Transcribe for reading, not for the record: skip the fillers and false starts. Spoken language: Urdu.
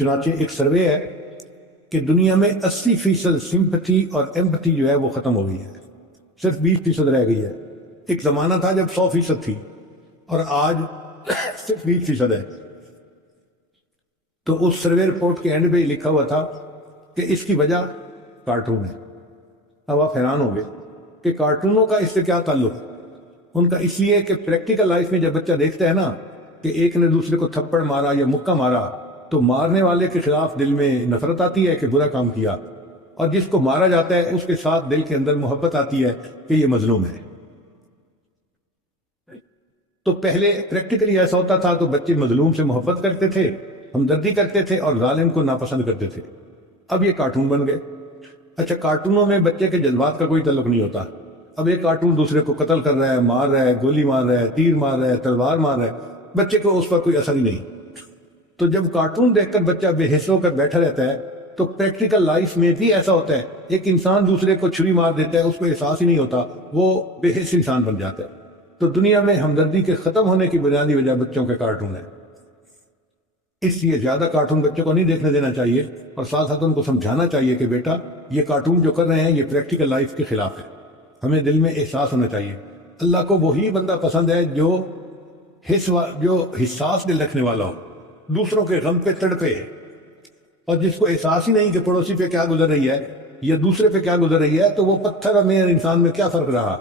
چنانچہ ایک سروے ہے کہ دنیا میں 80% سمپتھی اور ایمپتھی جو ہے وہ ختم ہو گئی ہے، صرف 20% رہ گئی ہے۔ ایک زمانہ تھا جب 100% تھی اور آج صرف 20% ہے۔ تو اس سروے رپورٹ کے اینڈ پہ لکھا ہوا تھا کہ اس کی وجہ کارٹون ہے۔ اب آپ حیران ہوں گے کہ کارٹونوں کا اس سے کیا تعلق؟ ان کا اس لیے کہ پریکٹیکل لائف میں جب بچہ دیکھتا ہے نا کہ ایک نے دوسرے کو تھپڑ مارا یا مکہ مارا تو مارنے والے کے خلاف دل میں نفرت آتی ہے کہ برا کام کیا، اور جس کو مارا جاتا ہے اس کے ساتھ دل کے اندر محبت آتی ہے کہ یہ مظلوم ہے۔ تو پہلے پریکٹیکلی ایسا ہوتا تھا تو بچے مظلوم سے محبت کرتے تھے، ہمدردی کرتے تھے اور ظالم کو ناپسند کرتے تھے۔ اب یہ کارٹون بن گئے۔ اچھا، کارٹونوں میں بچے کے جذبات کا کوئی تعلق نہیں ہوتا۔ اب ایک کارٹون دوسرے کو قتل کر رہا ہے، مار رہا ہے، گولی مار رہا ہے، تیر مار رہا ہے، تلوار مار رہا ہے، بچے کو اس پر کوئی اثر ہی نہیں۔ تو جب کارٹون دیکھ کر بچہ بے حس ہو کر بیٹھا رہتا ہے تو پریکٹیکل لائف میں بھی ایسا ہوتا ہے، ایک انسان دوسرے کو چھری مار دیتا ہے، اس کو احساس ہی نہیں ہوتا، وہ بے حس انسان بن جاتا ہے۔ تو دنیا میں ہمدردی کے ختم ہونے کی بنیادی وجہ بچوں کے کارٹون ہے۔ اس لیے زیادہ کارٹون بچوں کو نہیں دیکھنے دینا چاہیے، اور ساتھ ساتھ ان کو سمجھانا چاہیے کہ بیٹا یہ کارٹون جو کر رہے ہیں یہ پریکٹیکل لائف کے خلاف ہے۔ ہمیں دل میں احساس ہونا چاہیے۔ اللہ کو وہی بندہ پسند ہے جو حساس دل رکھنے والا ہو، دوسروں کے غم پہ تڑپے، اور جس کو احساس ہی نہیں کہ پڑوسی پہ کیا گزر رہی ہے یا دوسرے پہ کیا گزر رہی ہے، تو وہ پتھر میں انسان میں کیا فرق رہا۔